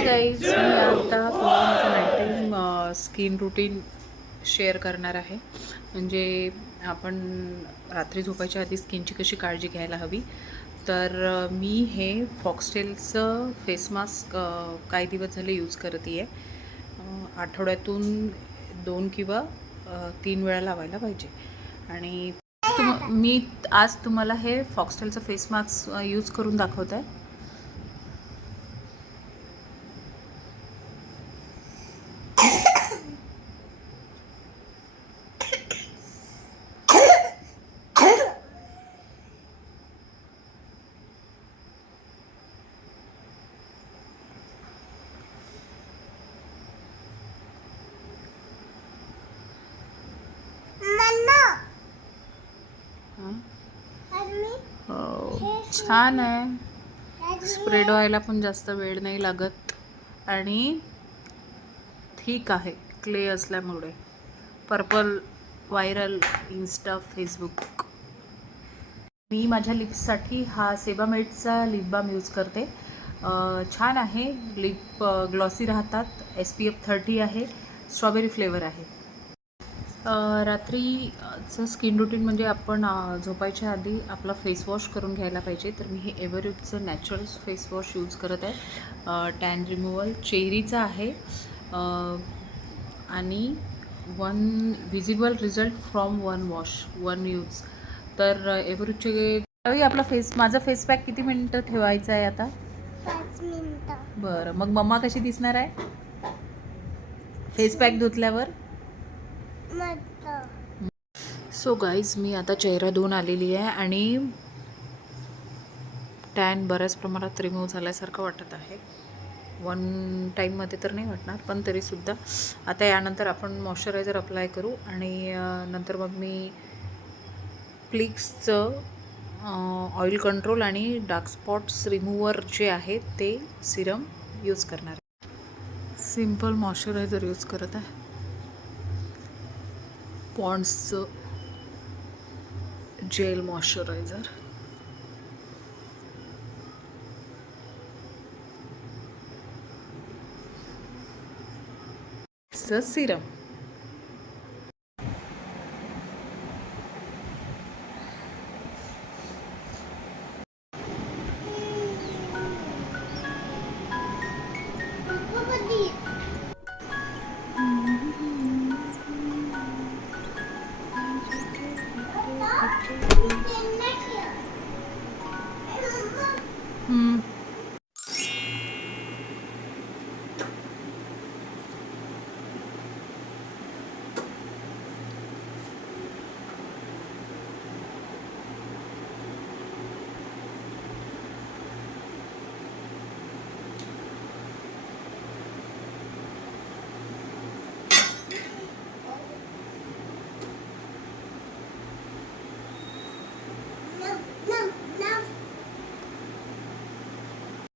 Hi guys, मी आता तुम्हाला माझं night time skin routine share करणार आहे. म्हणजे आपण रात्री झोपायच्या आधी स्किनची कशी काळजी घ्यायला हवी. तर मी हे फॉक्सटेलचं फेस मास्क काही दिवस झाले यूज करते आहे. आठवड्यातून 2 किंवा 3 वेळा लावायला पाहिजे. आणि मी आज तुम्हाला हे फॉक्सटेलचं फेस मास्क यूज करून दाखवत आहे. छान आहे. स्प्रेड व्हायला पण जास्त वेळ नाही लागत आणि ठीक आहे क्ले असल्यामुळे. Purple viral Insta Facebook. मी माझ्या लिप्ससाठी हा सेबामेडचा लिप बाम यूज करते. छान आहे. लिप ग्लॉसी राहतात. SPF 30 आहे. स्ट्रॉबेरी फ्लेवर आहे. रात्रीचं स्किन रुटीन म्हणजे आपण झोपायच्या आधी आपला फेस वॉश करून घ्यायला पाहिजे. तर मी हे एव्हरयूथचं नॅचरल फेस वॉश यूज करत आहे. टॅन रिमूव्हल चेरीचा आहे आणि 1 visible result from 1 wash 1 use. तर एव्हरयूथचे आपला माझा फेस पॅक किती मिनटं ठेवायचा आहे आता? 5 मिनिटं. बरं, मग मम्मा कशी दिसणार आहे फेस पॅक धुतल्यावर? सो गाईज, मी आता चेहरा धुवून आलेली आहे आणि टॅन बऱ्याच प्रमाणात रिमूव्ह झाल्यासारखं वाटत आहे. 1 टाईममध्ये तर नाही वाटणार, पण तरीसुद्धा आता यानंतर आपण मॉइश्चरायझर अप्लाय करू आणि नंतर मग मी प्लिक्सचं ऑइल कंट्रोल आणि डार्क स्पॉट्स रिमूव्हर जे आहे ते सिरम यूज करणार आहे. सिम्पल मॉइश्चरायझर यूज करत आहे. पॉन्ड्सचं जेल मॉइश्चरायझर. सिरम.